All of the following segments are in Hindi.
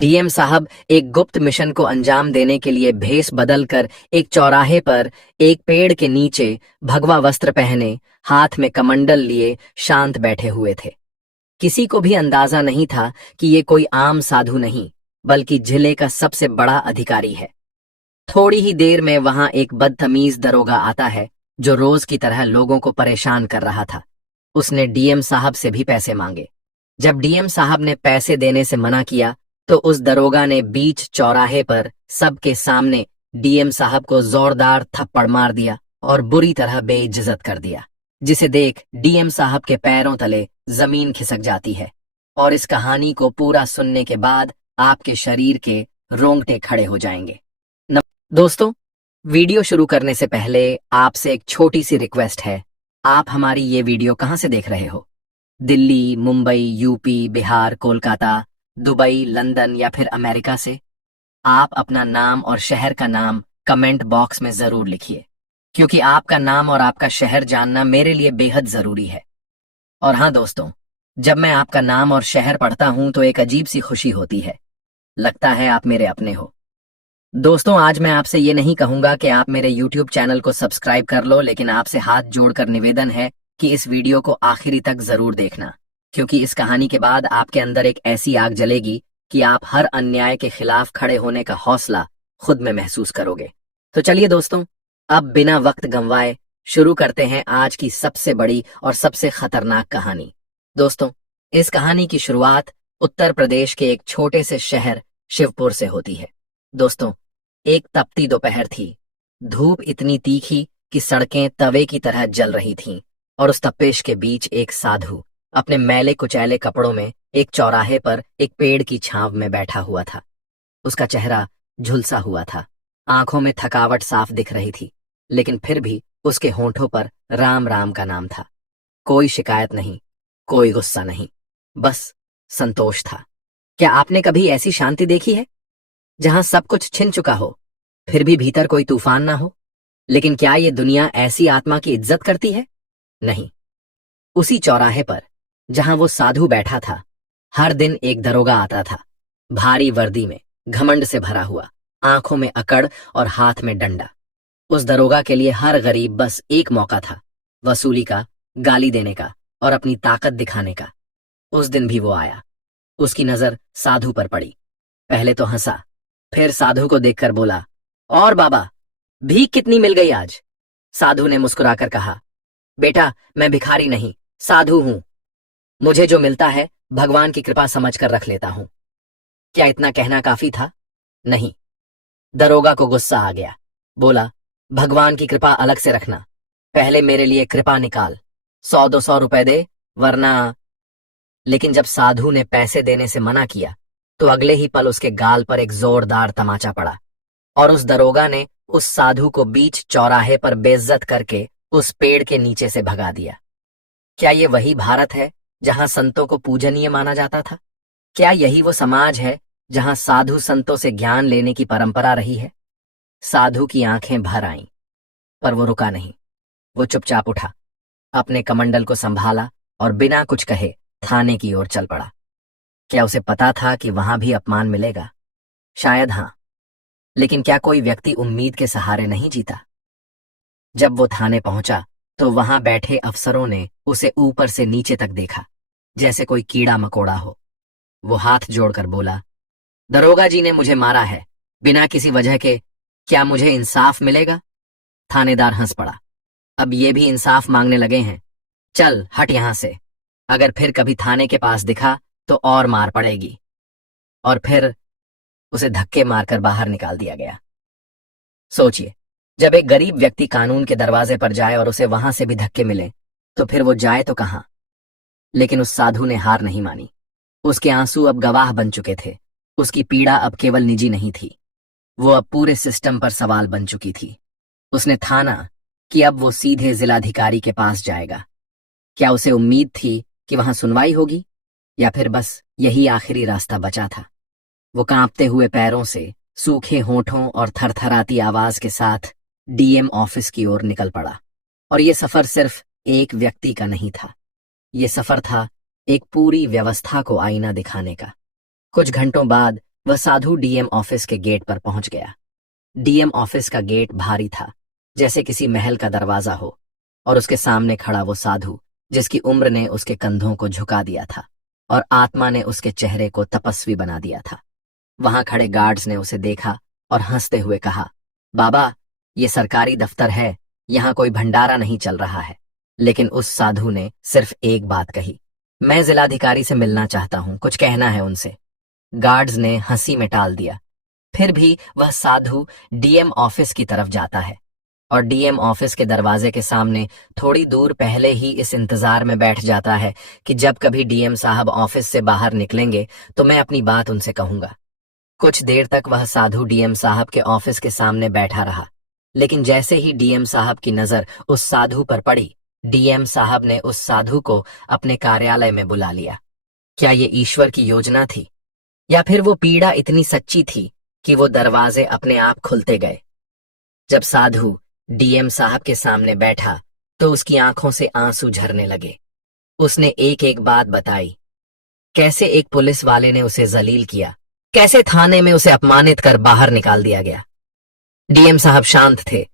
डीएम साहब एक गुप्त मिशन को अंजाम देने के लिए भेष बदलकर एक चौराहे पर एक पेड़ के नीचे भगवा वस्त्र पहने हाथ में कमंडल लिए शांत बैठे हुए थे। किसी को भी अंदाजा नहीं था कि ये कोई आम साधु नहीं बल्कि जिले का सबसे बड़ा अधिकारी है। थोड़ी ही देर में वहां एक बदतमीज दरोगा आता है जो रोज की तरह लोगों को परेशान कर रहा था। उसने डीएम साहब से भी पैसे मांगे। जब डीएम साहब ने पैसे देने से मना किया तो उस दरोगा ने बीच चौराहे पर सबके सामने डीएम साहब को जोरदार थप्पड़ मार दिया और बुरी तरह बेइज्जत कर दिया, जिसे देख डीएम साहब के पैरों तले जमीन खिसक जाती है। और इस कहानी को पूरा सुनने के बाद आपके शरीर के रोंगटे खड़े हो जाएंगे। दोस्तों, वीडियो शुरू करने से पहले आपसे एक छोटी सी रिक्वेस्ट है। आप हमारी ये वीडियो कहाँ से देख रहे हो? Delhi, Mumbai, UP, Bihar, Kolkata, Dubai, London या फिर अमेरिका से? आप अपना नाम और शहर का नाम कमेंट बॉक्स में जरूर लिखिए, क्योंकि आपका नाम और आपका शहर जानना मेरे लिए बेहद जरूरी है। और हाँ दोस्तों, जब मैं आपका नाम और शहर पढ़ता हूं तो एक अजीब सी खुशी होती है। लगता है आप मेरे अपने हो। दोस्तों, आज मैं आपसे ये नहीं कहूंगा कि आप मेरे YouTube चैनल को सब्सक्राइब कर लो, लेकिन आपसे हाथ जोड़कर निवेदन है कि इस वीडियो को आखिरी तक जरूर देखना, क्योंकि इस कहानी के बाद आपके अंदर एक ऐसी आग जलेगी कि आप हर अन्याय के खिलाफ खड़े होने का हौसला खुद में महसूस करोगे। तो चलिए दोस्तों, अब बिना वक्त गंवाए शुरू करते हैं आज की सबसे बड़ी और सबसे खतरनाक कहानी। दोस्तों, इस कहानी की शुरुआत उत्तर प्रदेश के एक छोटे से शहर शिवपुर से होती है। दोस्तों, एक तपती दोपहर थी। धूप इतनी तीखी कि सड़कें तवे की तरह जल रही थीं, और उस तपिश के बीच एक साधु अपने मैले कुचैले कपड़ों में एक चौराहे पर एक पेड़ की छांव में बैठा हुआ था। उसका चेहरा झुलसा हुआ था, आंखों में थकावट साफ दिख रही थी, लेकिन फिर भी उसके होंठों पर राम राम का नाम था। कोई शिकायत नहीं, कोई गुस्सा नहीं, बस संतोष था। क्या आपने कभी ऐसी शांति देखी है, जहां सब कुछ छिन चुका हो फिर भी भीतर कोई तूफान ना हो? लेकिन क्या ये दुनिया ऐसी आत्मा की इज्जत करती है? नहीं। उसी चौराहे पर जहां वो साधु बैठा था, हर दिन एक दरोगा आता था, भारी वर्दी में, घमंड से भरा हुआ, आंखों में अकड़ और हाथ में डंडा। उस दरोगा के लिए हर गरीब बस एक मौका था, वसूली का, गाली देने का और अपनी ताकत दिखाने का। उस दिन भी वो आया। उसकी नजर साधु पर पड़ी। पहले तो हंसा, फिर साधु को देखकर बोला, और बाबा, भीख कितनी मिल गई आज? साधु ने मुस्कुराकर कहा, बेटा, मैं भिखारी नहीं, साधु हूं। मुझे जो मिलता है भगवान की कृपा समझकर रख लेता हूं। क्या इतना कहना काफी था? नहीं। दरोगा को गुस्सा आ गया। बोला, भगवान की कृपा अलग से रखना, पहले मेरे लिए कृपा निकाल। 100-200 रुपए दे, वरना। लेकिन जब साधु ने पैसे देने से मना किया तो अगले ही पल उसके गाल पर एक जोरदार तमाचा पड़ा, और उस दरोगा ने उस साधु को बीच चौराहे पर बेइज्जत करके उस पेड़ के नीचे से भगा दिया। क्या ये वही भारत है जहां संतों को पूजनीय माना जाता था? क्या यही वो समाज है जहां साधु संतों से ज्ञान लेने की परंपरा रही है? साधु की आंखें भर आईं, पर वो रुका नहीं। वो चुपचाप उठा, अपने कमंडल को संभाला और बिना कुछ कहे थाने की ओर चल पड़ा। क्या उसे पता था कि वहां भी अपमान मिलेगा? शायद हां, लेकिन क्या कोई व्यक्ति उम्मीद के सहारे नहीं जीता? जब वो थाने पहुंचा तो वहां बैठे अफसरों ने उसे ऊपर से नीचे तक देखा, जैसे कोई कीड़ा मकोड़ा हो। वो हाथ जोड़कर बोला, दरोगा जी ने मुझे मारा है, बिना किसी वजह के। क्या मुझे इंसाफ मिलेगा? थानेदार हंस पड़ा। अब ये भी इंसाफ मांगने लगे हैं? चल हट यहां से, अगर फिर कभी थाने के पास दिखा तो और मार पड़ेगी। और फिर उसे धक्के मारकर बाहर निकाल दिया गया। सोचिए, जब एक गरीब व्यक्ति कानून के दरवाजे पर जाए और उसे वहां से भी धक्के मिले तो फिर वो जाए तो कहां? लेकिन उस साधु ने हार नहीं मानी। उसके आंसू अब गवाह बन चुके थे। उसकी पीड़ा अब केवल निजी नहीं थी, वो अब पूरे सिस्टम पर सवाल बन चुकी थी। उसने ठाना कि अब वो सीधे जिलाधिकारी के पास जाएगा। क्या उसे उम्मीद थी कि वहां सुनवाई होगी, या फिर बस यही आखिरी रास्ता बचा था? वो कांपते हुए पैरों से, सूखे होठों और थरथराती आवाज के साथ डीएम ऑफिस की ओर निकल पड़ा। और ये सफर सिर्फ एक व्यक्ति का नहीं था, ये सफर था एक पूरी व्यवस्था को आईना दिखाने का। कुछ घंटों बाद वह साधु डीएम ऑफिस के गेट पर पहुंच गया। डीएम ऑफिस का गेट भारी था, जैसे किसी महल का दरवाजा हो, और उसके सामने खड़ा वो साधु जिसकी उम्र ने उसके कंधों को झुका दिया था और आत्मा ने उसके चेहरे को तपस्वी बना दिया था। वहां खड़े गार्ड्स ने उसे देखा और हंसते हुए कहा, बाबा, ये सरकारी दफ्तर है, यहां कोई भंडारा नहीं चल रहा है। लेकिन उस साधु ने सिर्फ एक बात कही, मैं जिलाधिकारी से मिलना चाहता हूं, कुछ कहना है उनसे। गार्ड्स ने हंसी में टाल दिया। फिर भी वह साधु डीएम ऑफिस की तरफ जाता है और डीएम ऑफिस के दरवाजे के सामने थोड़ी दूर पहले ही इस इंतजार में बैठ जाता है कि जब कभी डीएम साहब ऑफिस से बाहर निकलेंगे तो मैं अपनी बात उनसे कहूंगा। कुछ देर तक वह साधु डीएम साहब के ऑफिस के सामने बैठा रहा, लेकिन जैसे ही डीएम साहब की नजर उस साधु पर पड़ी, डीएम साहब ने उस साधु को अपने कार्यालय में बुला लिया। क्या ये ईश्वर की योजना थी, या फिर वो पीड़ा इतनी सच्ची थी कि वो दरवाजे अपने आप खुलते गए? जब साधु डीएम साहब के सामने बैठा तो उसकी आंखों से आंसू झरने लगे। उसने एक एक बात बताई, कैसे एक पुलिस वाले ने उसे जलील किया, कैसे थाने में उसे अपमानित कर बाहर निकाल दिया गया। डीएम साहब शांत थे,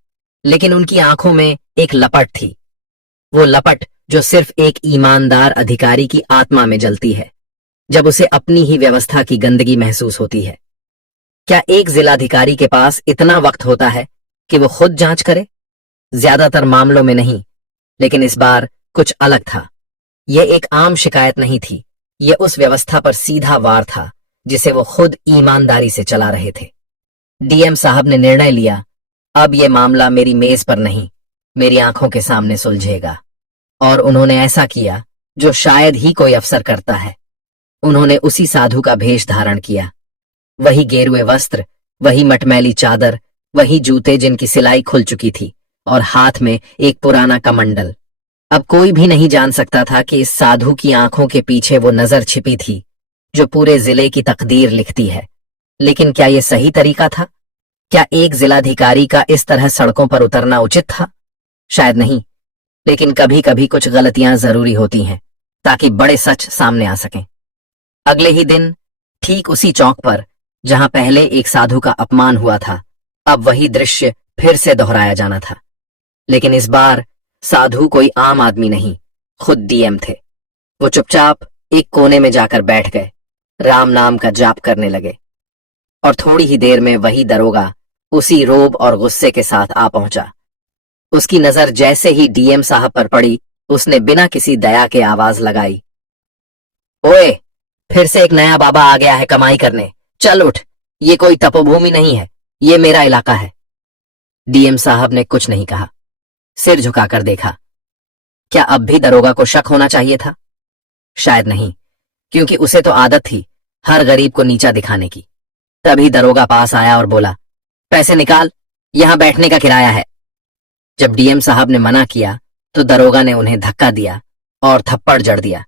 लेकिन उनकी आंखों में एक लपट थी, वो लपट जो सिर्फ एक ईमानदार अधिकारी की आत्मा में जलती है जब उसे अपनी ही व्यवस्था की गंदगी महसूस होती है। क्या एक जिलाधिकारी के पास इतना वक्त होता है कि वो खुद जांच करे? ज्यादातर मामलों में नहीं, लेकिन इस बार कुछ अलग था। यह एक आम शिकायत नहीं थी, यह उस व्यवस्था पर सीधा वार था जिसे वो खुद ईमानदारी से चला रहे थे। डीएम साहब ने निर्णय लिया, अब यह मामला मेरी मेज पर नहीं, मेरी आंखों के सामने सुलझेगा। और उन्होंने ऐसा किया जो शायद ही कोई अफसर करता है। उन्होंने उसी साधु का भेष धारण किया, वही गेरुए वस्त्र, वही मटमैली चादर, वही जूते जिनकी सिलाई खुल चुकी थी, और हाथ में एक पुराना कमंडल। अब कोई भी नहीं जान सकता था कि इस साधु की आंखों के पीछे वो नजर छिपी थी जो पूरे जिले की तकदीर लिखती है। लेकिन क्या यह सही तरीका था? क्या एक जिलाधिकारी का इस तरह सड़कों पर उतरना उचित था? शायद नहीं, लेकिन कभी कभी कुछ गलतियां जरूरी होती हैं ताकि बड़े सच सामने आ सकें। अगले ही दिन ठीक उसी चौक पर जहां पहले एक साधु का अपमान हुआ था, अब वही दृश्य फिर से दोहराया जाना था। लेकिन इस बार साधु कोई आम आदमी नहीं, खुद डीएम थे। वो चुपचाप एक कोने में जाकर बैठ गए, राम नाम का जाप करने लगे, और थोड़ी ही देर में वही दरोगा उसी रोब और गुस्से के साथ आ पहुंचा। उसकी नजर जैसे ही डीएम साहब पर पड़ी, उसने बिना किसी दया के आवाज लगाई, ओए, फिर से एक नया बाबा आ गया है कमाई करने, चल उठ, ये कोई तपोभूमि नहीं है, ये मेरा इलाका है। डीएम साहब ने कुछ नहीं कहा, सिर झुकाकर देखा। क्या अब भी दरोगा को शक होना चाहिए था? शायद नहीं, क्योंकि उसे तो आदत थी हर गरीब को नीचा दिखाने की। तभी दरोगा पास आया और बोला, पैसे निकाल, यहां बैठने का किराया है। जब डीएम साहब ने मना किया तो दरोगा ने उन्हें धक्का दिया और थप्पड़ जड़ दिया,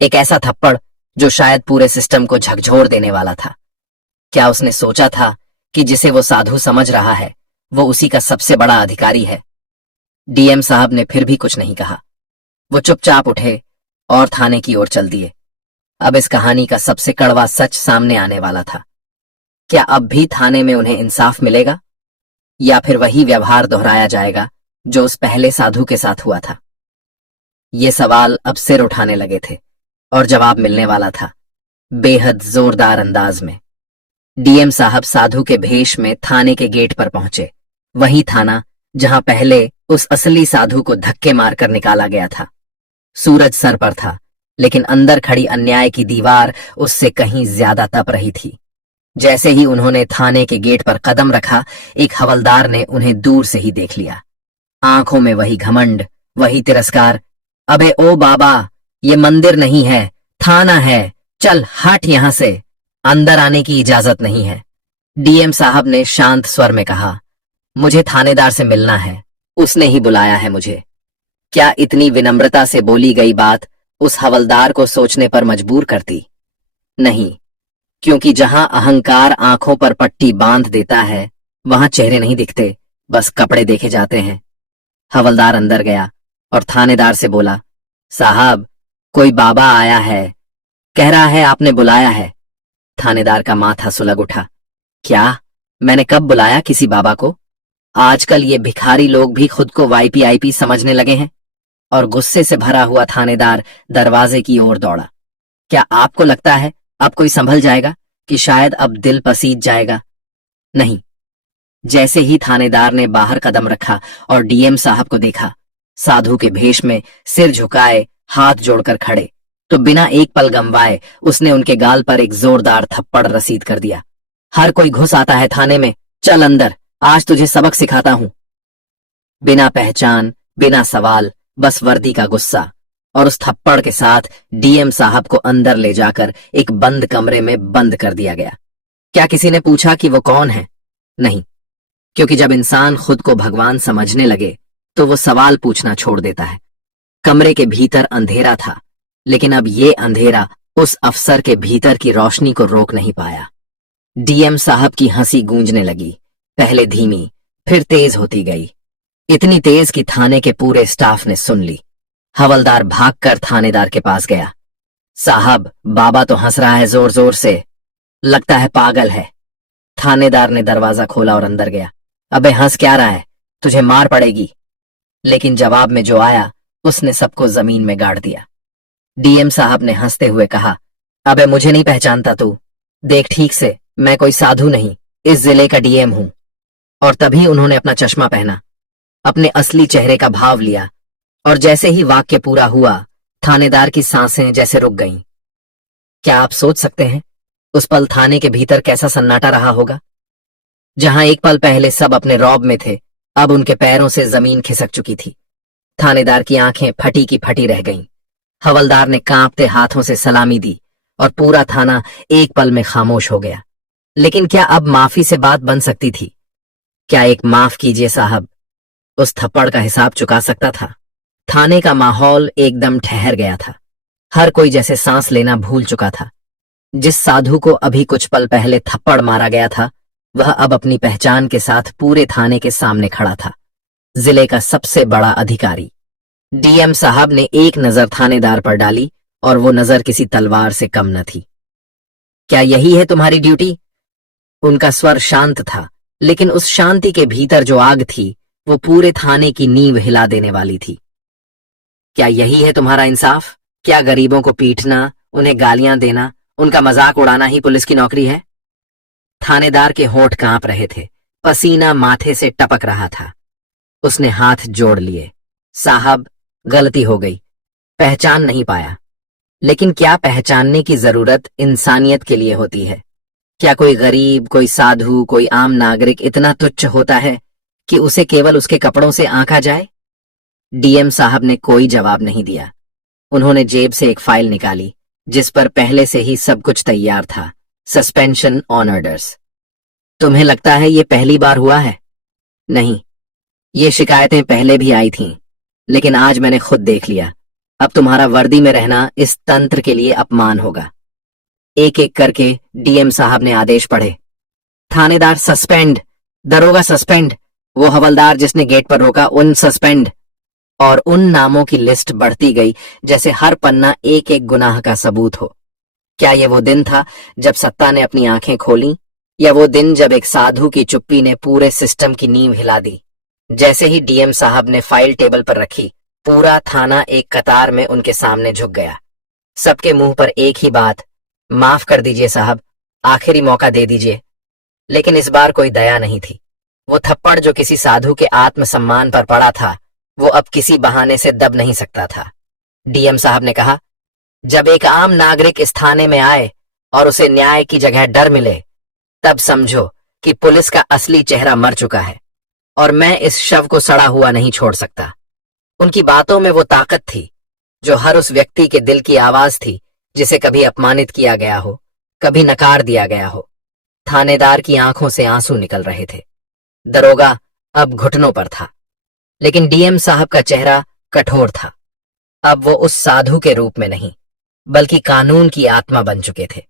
एक ऐसा थप्पड़ जो शायद पूरे सिस्टम को झकझोर देने वाला था। क्या उसने सोचा था कि जिसे वो साधु समझ रहा है वो उसी का सबसे बड़ा अधिकारी है? डीएम साहब ने फिर भी कुछ नहीं कहा। वो चुपचाप उठे और थाने की ओर चल दिए। अब इस कहानी का सबसे कड़वा सच सामने आने वाला था। क्या अब भी थाने में उन्हें इंसाफ मिलेगा, या फिर वही व्यवहार दोहराया जाएगा जो उस पहले साधु के साथ हुआ था? ये सवाल अब सिर उठाने लगे थे और जवाब मिलने वाला था, बेहद जोरदार अंदाज में। डीएम साहब साधु के भेष में थाने के गेट पर पहुंचे, वही थाना जहां पहले उस असली साधु को धक्के मारकर निकाला गया था। सूरज सर पर था, लेकिन अंदर खड़ी अन्याय की दीवार उससे कहीं ज्यादा तप रही थी। जैसे ही उन्होंने थाने के गेट पर कदम रखा, एक हवलदार ने उन्हें दूर से ही देख लिया। आंखों में वही घमंड, वही तिरस्कार। अबे ओ बाबा, ये मंदिर नहीं है, थाना है, चल हट यहां से, अंदर आने की इजाजत नहीं है। डीएम साहब ने शांत स्वर में कहा, मुझे थानेदार से मिलना है, उसने ही बुलाया है मुझे। क्या इतनी विनम्रता से बोली गई बात उस हवलदार को सोचने पर मजबूर करती? नहीं, क्योंकि जहां अहंकार आंखों पर पट्टी बांध देता है वहां चेहरे नहीं दिखते, बस कपड़े देखे जाते हैं। हवलदार अंदर गया और थानेदार से बोला, साहब, कोई बाबा आया है, कह रहा है आपने बुलाया है। थानेदार का माथा सुलग उठा। क्या? मैंने कब बुलाया किसी बाबा को? आजकल ये भिखारी लोग भी खुद को वाईपीआईपी समझने लगे हैं। और गुस्से से भरा हुआ थानेदार दरवाजे की ओर दौड़ा। क्या आपको लगता है अब कोई संभल जाएगा, कि शायद अब दिल पसीज जाएगा? नहीं। जैसे ही थानेदार ने बाहर कदम रखा और डीएम साहब को देखा, साधु के भेष में, सिर झुकाए, हाथ जोड़कर खड़े, तो बिना एक पल गंवाए उसने उनके गाल पर एक जोरदार थप्पड़ रसीद कर दिया। हर कोई घुस आता है थाने में, चल अंदर, आज तुझे सबक सिखाता हूं। बिना पहचान, बिना सवाल, बस वर्दी का गुस्सा, और उस थप्पड़ के साथ डीएम साहब को अंदर ले जाकर एक बंद कमरे में बंद कर दिया गया। क्या किसी ने पूछा कि वो कौन है? नहीं, क्योंकि जब इंसान खुद को भगवान समझने लगे तो वो सवाल पूछना छोड़ देता है। कमरे के भीतर अंधेरा था, लेकिन अब ये अंधेरा उस अफसर के भीतर की रोशनी को रोक नहीं पाया। डीएम साहब की हंसी गूंजने लगी, पहले धीमी, फिर तेज होती गई, इतनी तेज कि थाने के पूरे स्टाफ ने सुन ली। हवलदार भागकर थानेदार के पास गया। साहब, बाबा तो हंस रहा है जोर जोर से, लगता है पागल है। थानेदार ने दरवाजा खोला और अंदर गया। अबे हंस क्या रहा है, तुझे मार पड़ेगी। लेकिन जवाब में जो आया उसने सबको जमीन में गाड़ दिया। डीएम साहब ने हंसते हुए कहा, अबे मुझे नहीं पहचानता तू? देख ठीक से, मैं कोई साधु नहीं, इस जिले का डीएम हूं। और तभी उन्होंने अपना चश्मा पहना, अपने असली चेहरे का भाव लिया, और जैसे ही वाक्य पूरा हुआ, थानेदार की सांसें जैसे रुक गईं। क्या आप सोच सकते हैं उस पल थाने के भीतर कैसा सन्नाटा रहा होगा? जहां एक पल पहले सब अपने रौब में थे, अब उनके पैरों से जमीन खिसक चुकी थी। थानेदार की आंखें फटी की फटी रह गईं। हवलदार ने कांपते हाथों से सलामी दी और पूरा थाना एक पल में खामोश हो गया। लेकिन क्या अब माफी से बात बन सकती थी? क्या एक माफ कीजिए साहब उस थप्पड़ का हिसाब चुका सकता था? थाने का माहौल एकदम ठहर गया था। हर कोई जैसे सांस लेना भूल चुका था। जिस साधु को अभी कुछ पल पहले थप्पड़ मारा गया था, वह अब अपनी पहचान के साथ पूरे थाने के सामने खड़ा था, जिले का सबसे बड़ा अधिकारी। डीएम साहब ने एक नजर थानेदार पर डाली, और वो नजर किसी तलवार से कम न थी। क्या यही है तुम्हारी ड्यूटी? उनका स्वर शांत था, लेकिन उस शांति के भीतर जो आग थी वो पूरे थाने की नींव हिला देने वाली थी। क्या यही है तुम्हारा इंसाफ? क्या गरीबों को पीटना, उन्हें गालियां देना, उनका मजाक उड़ाना ही पुलिस की नौकरी है? थानेदार के होंठ कांप रहे थे, पसीना माथे से टपक रहा था। उसने हाथ जोड़ लिए। साहब, गलती हो गई, पहचान नहीं पाया। लेकिन क्या पहचानने की जरूरत इंसानियत के लिए होती है? क्या कोई गरीब, कोई साधु, कोई आम नागरिक इतना तुच्छ होता है कि उसे केवल उसके कपड़ों से आंका जाए? डीएम साहब ने कोई जवाब नहीं दिया। उन्होंने जेब से एक फाइल निकाली जिस पर पहले से ही सब कुछ तैयार था, सस्पेंशन ऑन ऑर्डर्स। तुम्हें लगता है ये पहली बार हुआ है? नहीं, ये शिकायतें पहले भी आई थीं, लेकिन आज मैंने खुद देख लिया। अब तुम्हारा वर्दी में रहना इस तंत्र के लिए अपमान होगा। एक एक करके डीएम साहब ने आदेश पढ़े। थानेदार सस्पेंड, दरोगा सस्पेंड, वो हवलदार जिसने गेट पर रोका उन सस्पेंड। और उन नामों की लिस्ट बढ़ती गई जैसे हर पन्ना एक एक गुनाह का सबूत हो। क्या ये वो दिन था जब सत्ता ने अपनी आंखें खोली, या वो दिन जब एक साधु की चुप्पी ने पूरे सिस्टम की नींव हिला दी? जैसे ही डीएम साहब ने फाइल टेबल पर रखी, पूरा थाना एक कतार में उनके सामने झुक गया। सबके मुंह पर एक ही बात, माफ कर दीजिए साहब, आखिरी मौका दे दीजिए। लेकिन इस बार कोई दया नहीं थी। वो थप्पड़ जो किसी साधु के आत्मसम्मान पर पड़ा था, वो अब किसी बहाने से दब नहीं सकता था। डीएम साहब ने कहा, जब एक आम नागरिक इस थाने में आए और उसे न्याय की जगह डर मिले, तब समझो कि पुलिस का असली चेहरा मर चुका है, और मैं इस शव को सड़ा हुआ नहीं छोड़ सकता। उनकी बातों में वो ताकत थी जो हर उस व्यक्ति के दिल की आवाज थी जिसे कभी अपमानित किया गया हो, कभी नकार दिया गया हो। थानेदार की आंखों से आंसू निकल रहे थे। दरोगा अब घुटनों पर था, लेकिन डीएम साहब का चेहरा कठोर था। अब वो उस साधु के रूप में नहीं, बल्कि कानून की आत्मा बन चुके थे।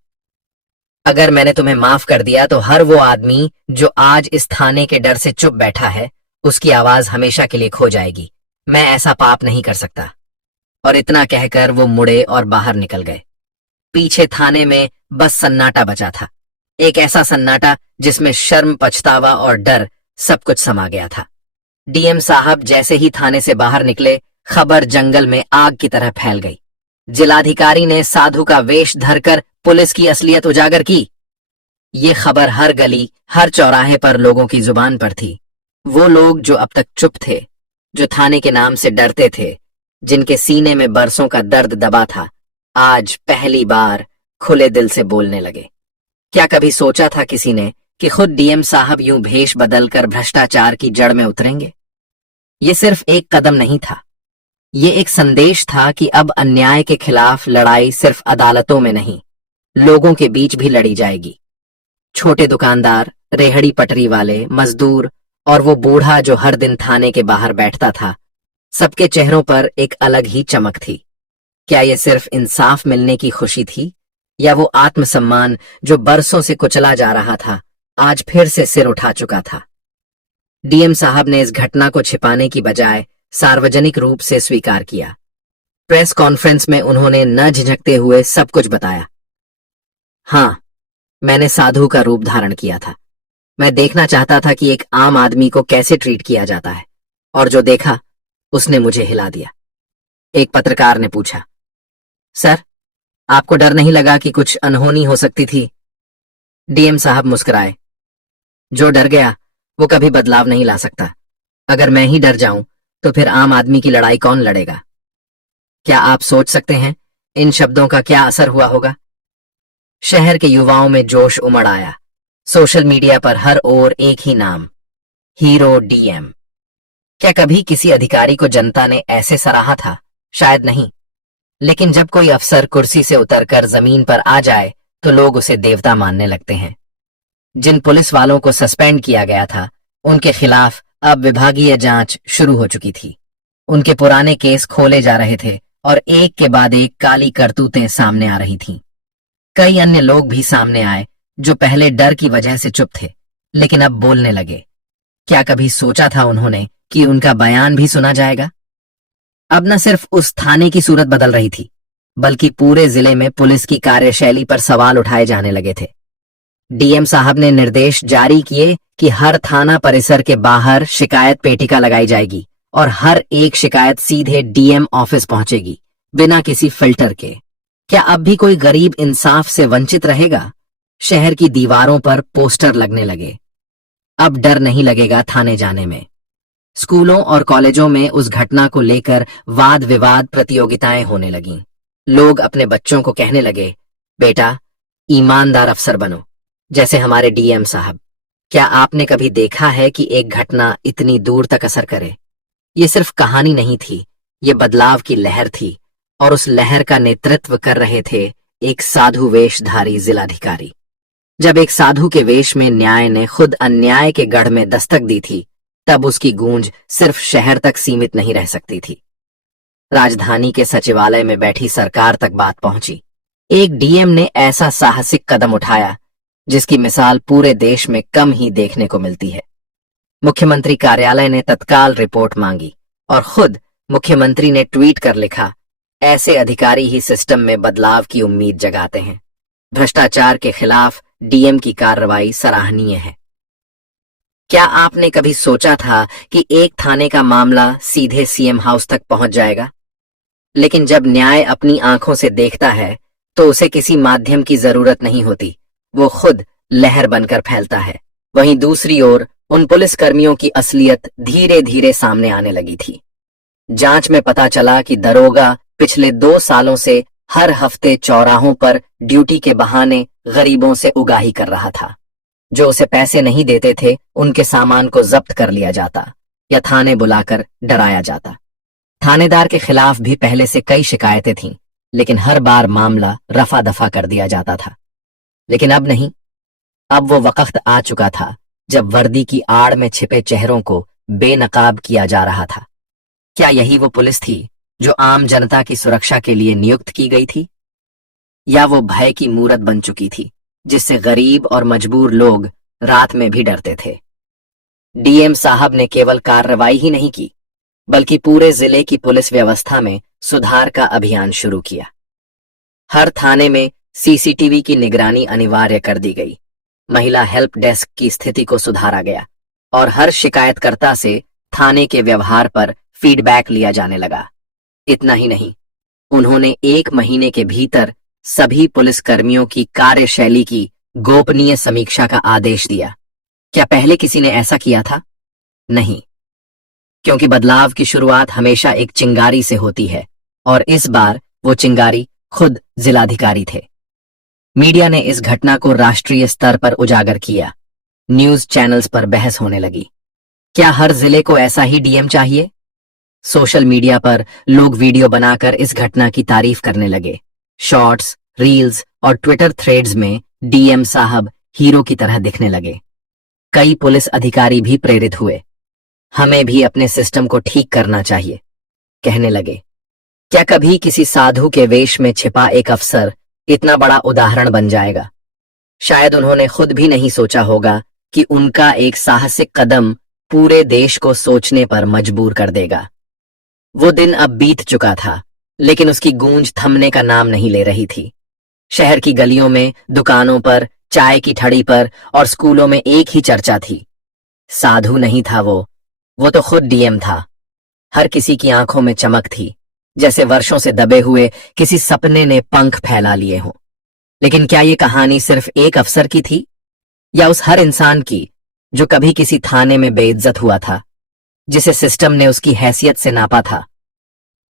अगर मैंने तुम्हें माफ कर दिया तो हर वो आदमी जो आज इस थाने के डर से चुप बैठा है, उसकी आवाज हमेशा के लिए खो जाएगी। मैं ऐसा पाप नहीं कर सकता। और इतना कहकर वो मुड़े और बाहर निकल गए। पीछे थाने में बस सन्नाटा बचा था। एक ऐसा सन्नाटा जिसमें शर्म, पछतावा और डर सब कुछ समा गया था। डीएम साहब जैसे ही थाने से बाहर निकले, खबर जंगल में आग की तरह फैल गई। जिलाधिकारी ने साधु का वेश धरकर पुलिस की असलियत उजागर की। ये खबर हर गली, हर चौराहे पर लोगों की जुबान पर थी। वो लोग जो अब तक चुप थे, जो थाने के नाम से डरते थे, जिनके सीने में बरसों का दर्द दबा था, आज पहली बार खुले दिल से बोलने लगे। क्या कभी सोचा था किसी ने कि खुद डीएम साहब यूं भेष बदलकर भ्रष्टाचार की जड़ में उतरेंगे? ये सिर्फ एक कदम नहीं था, ये एक संदेश था कि अब अन्याय के खिलाफ लड़ाई सिर्फ अदालतों में नहीं, लोगों के बीच भी लड़ी जाएगी। छोटे दुकानदार, रेहड़ी पटरी वाले, मजदूर और वो बूढ़ा जो हर दिन थाने के बाहर बैठता था, सबके चेहरों पर एक अलग ही चमक थी। क्या ये सिर्फ इंसाफ मिलने की खुशी थी, या वो आत्मसम्मान जो बरसों से कुचला जा रहा था, आज फिर से सिर उठा चुका था? डीएम साहब ने इस घटना को छिपाने की बजाय सार्वजनिक रूप से स्वीकार किया। प्रेस कॉन्फ्रेंस में उन्होंने न झिझकते हुए सब कुछ बताया। हाँ, मैंने साधु का रूप धारण किया था। मैं देखना चाहता था कि एक आम आदमी को कैसे ट्रीट किया जाता है, और जो देखा उसने मुझे हिला दिया। एक पत्रकार ने पूछा, सर, आपको डर नहीं लगा कि कुछ अनहोनी हो सकती थी? डीएम साहब मुस्कुराए। जो डर गया वो कभी बदलाव नहीं ला सकता। अगर मैं ही डर जाऊं तो फिर आम आदमी की लड़ाई कौन लड़ेगा? क्या आप सोच सकते हैं इन शब्दों का क्या असर हुआ होगा? शहर के युवाओं में जोश उमड़ आया। सोशल मीडिया पर हर ओर एक ही नाम, हीरो डीएम। क्या कभी किसी अधिकारी को जनता ने ऐसे सराहा था? शायद नहीं। लेकिन जब कोई अफसर कुर्सी से उतरकर जमीन पर आ जाए तो लोग उसे देवता मानने लगते हैं। जिन पुलिस वालों को सस्पेंड किया गया था, उनके खिलाफ अब विभागीय जांच शुरू हो चुकी थी। उनके पुराने केस खोले जा रहे थे और एक के बाद एक काली करतूतें सामने आ रही थीं। कई अन्य लोग भी सामने आए जो पहले डर की वजह से चुप थे, लेकिन अब बोलने लगे। क्या कभी सोचा था उन्होंने कि उनका बयान भी सुना जाएगा? अब न सिर्फ उस थाने की सूरत बदल रही थी, बल्कि पूरे जिले में पुलिस की कार्यशैली पर सवाल उठाए जाने लगे थे। डीएम साहब ने निर्देश जारी किए कि हर थाना परिसर के बाहर शिकायत पेटिका लगाई जाएगी और हर एक शिकायत सीधे डीएम ऑफिस पहुंचेगी, बिना किसी फिल्टर के। क्या अब भी कोई गरीब इंसाफ से वंचित रहेगा? शहर की दीवारों पर पोस्टर लगने लगे। अब डर नहीं लगेगा थाने जाने में। स्कूलों और कॉलेजों में उस घटना को लेकर वाद विवाद प्रतियोगिताएं होने लगीं। लोग अपने बच्चों को कहने लगे, बेटा, ईमानदार अफसर बनो, जैसे हमारे डीएम साहब। क्या आपने कभी देखा है कि एक घटना इतनी दूर तक असर करे? ये सिर्फ कहानी नहीं थी, ये बदलाव की लहर थी, और उस लहर का नेतृत्व कर रहे थे एक साधु वेशधारी जिलाधिकारी। जब एक साधु के वेश में न्याय ने खुद अन्याय के गढ़ में दस्तक दी थी, तब उसकी गूंज सिर्फ शहर तक सीमित नहीं रह सकती थी। राजधानी के सचिवालय में बैठी सरकार तक बात पहुंची। एक डीएम ने ऐसा साहसिक कदम उठाया जिसकी मिसाल पूरे देश में कम ही देखने को मिलती है। मुख्यमंत्री कार्यालय ने तत्काल रिपोर्ट मांगी और खुद मुख्यमंत्री ने ट्वीट कर लिखा, ऐसे अधिकारी ही सिस्टम में बदलाव की उम्मीद जगाते हैं। भ्रष्टाचार के खिलाफ डीएम की कार्रवाई सराहनीय है। क्या आपने कभी सोचा था कि एक थाने का मामला सीधे सीएम हाउस तक पहुंच जाएगा? लेकिन जब न्याय अपनी आंखों से देखता है तो उसे किसी माध्यम की जरूरत नहीं होती, वो खुद लहर बनकर फैलता है। वहीं दूसरी ओर उन पुलिसकर्मियों की असलियत धीरे धीरे सामने आने लगी थी। जांच में पता चला कि दरोगा पिछले 2 सालों से हर हफ्ते चौराहों पर ड्यूटी के बहाने गरीबों से उगाही कर रहा था। जो उसे पैसे नहीं देते थे, उनके सामान को जब्त कर लिया जाता या थाने बुलाकर डराया जाता। थानेदार के खिलाफ भी पहले से कई शिकायतें थीं, लेकिन हर बार मामला रफा दफा कर दिया जाता था। लेकिन अब नहीं, अब वो वक्त आ चुका था जब वर्दी की आड़ में छिपे चेहरों को बेनकाब किया जा रहा था। क्या यही वो पुलिस थी जो आम जनता की सुरक्षा के लिए नियुक्त की गई थी, या वो भय की मूरत बन चुकी थी जिससे गरीब और मजबूर लोग रात में भी डरते थे? डीएम साहब ने केवल कार्रवाई ही नहीं की, बल्कि पूरे जिले की पुलिस व्यवस्था में सुधार का अभियान शुरू किया। हर थाने में सीसीटीवी की निगरानी अनिवार्य कर दी गई। महिला हेल्प डेस्क की स्थिति को सुधारा गया और हर शिकायतकर्ता से थाने के व्यवहार पर फीडबैक लिया जाने लगा। इतना ही नहीं, उन्होंने 1 महीने के भीतर सभी पुलिसकर्मियों की कार्यशैली की गोपनीय समीक्षा का आदेश दिया। क्या पहले किसी ने ऐसा किया था? नहीं, क्योंकि बदलाव की शुरुआत हमेशा एक चिंगारी से होती है और इस बार वो चिंगारी खुद जिलाधिकारी थे। मीडिया ने इस घटना को राष्ट्रीय स्तर पर उजागर किया। न्यूज चैनल्स पर बहस होने लगी। क्या हर जिले को ऐसा ही डीएम चाहिए? सोशल मीडिया पर लोग वीडियो बनाकर इस घटना की तारीफ करने लगे। शॉर्ट्स, रील्स और ट्विटर थ्रेड्स में डीएम साहब हीरो की तरह दिखने लगे। कई पुलिस अधिकारी भी प्रेरित हुए। हमें भी अपने सिस्टम को ठीक करना चाहिए, कहने लगे। क्या कभी किसी साधु के वेश में छिपा एक अफसर इतना बड़ा उदाहरण बन जाएगा? शायद उन्होंने खुद भी नहीं सोचा होगा कि उनका एक साहसिक कदम पूरे देश को सोचने पर मजबूर कर देगा। वो दिन अब बीत चुका था, लेकिन उसकी गूंज थमने का नाम नहीं ले रही थी। शहर की गलियों में, दुकानों पर, चाय की ठड़ी पर और स्कूलों में एक ही चर्चा थी। साधु नहीं था वो तो खुद डीएम था। हर किसी की आंखों में चमक थी, जैसे वर्षों से दबे हुए किसी सपने ने पंख फैला लिए हों। लेकिन क्या ये कहानी सिर्फ एक अफसर की थी, या उस हर इंसान की जो कभी किसी थाने में बेइज्जत हुआ था, जिसे सिस्टम ने उसकी हैसियत से नापा था?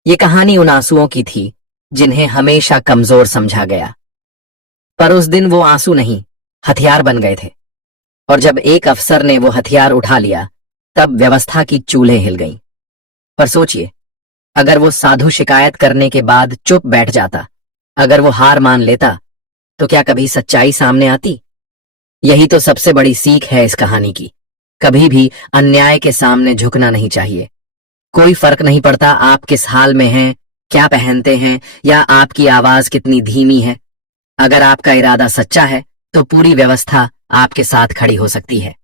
ये कहानी उन आंसुओं की थी जिन्हें हमेशा कमजोर समझा गया। पर उस दिन वो आंसू नहीं, हथियार बन गए थे। और जब एक अफसर ने वो हथियार उठा लिया, तब व्यवस्था की चूल्हें हिल गईं। पर सोचिए, अगर वो साधु शिकायत करने के बाद चुप बैठ जाता, अगर वो हार मान लेता, तो क्या कभी सच्चाई सामने आती? यही तो सबसे बड़ी सीख है इस कहानी की। कभी भी अन्याय के सामने झुकना नहीं चाहिए। कोई फर्क नहीं पड़ता आप किस हाल में हैं, क्या पहनते हैं या आपकी आवाज कितनी धीमी है। अगर आपका इरादा सच्चा है तो पूरी व्यवस्था आपके साथ खड़ी हो सकती है।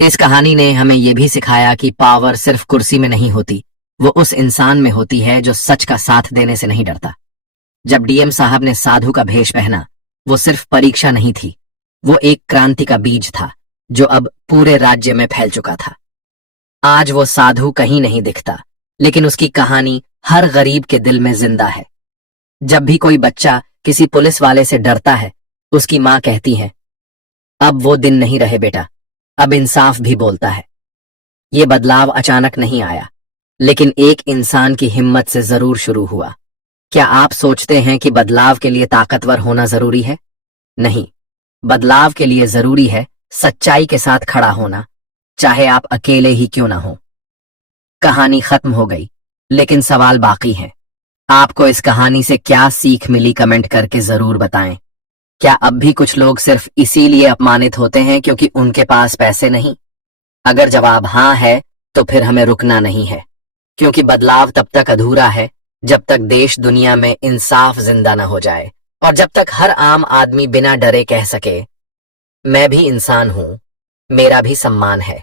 इस कहानी ने हमें यह भी सिखाया कि पावर सिर्फ कुर्सी में नहीं होती, वो उस इंसान में होती है जो सच का साथ देने से नहीं डरता। जब डीएम साहब ने साधु का भेष पहना, वो सिर्फ परीक्षा नहीं थी, वो एक क्रांति का बीज था जो अब पूरे राज्य में फैल चुका था। आज वो साधु कहीं नहीं दिखता, लेकिन उसकी कहानी हर गरीब के दिल में जिंदा है। जब भी कोई बच्चा किसी पुलिस वाले से डरता है, उसकी मां कहती है, अब वो दिन नहीं रहे बेटा, अब इंसाफ भी बोलता है। ये बदलाव अचानक नहीं आया, लेकिन एक इंसान की हिम्मत से जरूर शुरू हुआ। क्या आप सोचते हैं कि बदलाव के लिए ताकतवर होना जरूरी है? नहीं, बदलाव के लिए जरूरी है सच्चाई के साथ खड़ा होना, चाहे आप अकेले ही क्यों ना हो। कहानी खत्म हो गई, लेकिन सवाल बाकी है। आपको इस कहानी से क्या सीख मिली, कमेंट करके जरूर बताएं। क्या अब भी कुछ लोग सिर्फ इसीलिए अपमानित होते हैं क्योंकि उनके पास पैसे नहीं? अगर जवाब हाँ है, तो फिर हमें रुकना नहीं है, क्योंकि बदलाव तब तक अधूरा है जब तक देश दुनिया में इंसाफ जिंदा न हो जाए, और जब तक हर आम आदमी बिना डरे कह सके, मैं भी इंसान हूं, मेरा भी सम्मान है।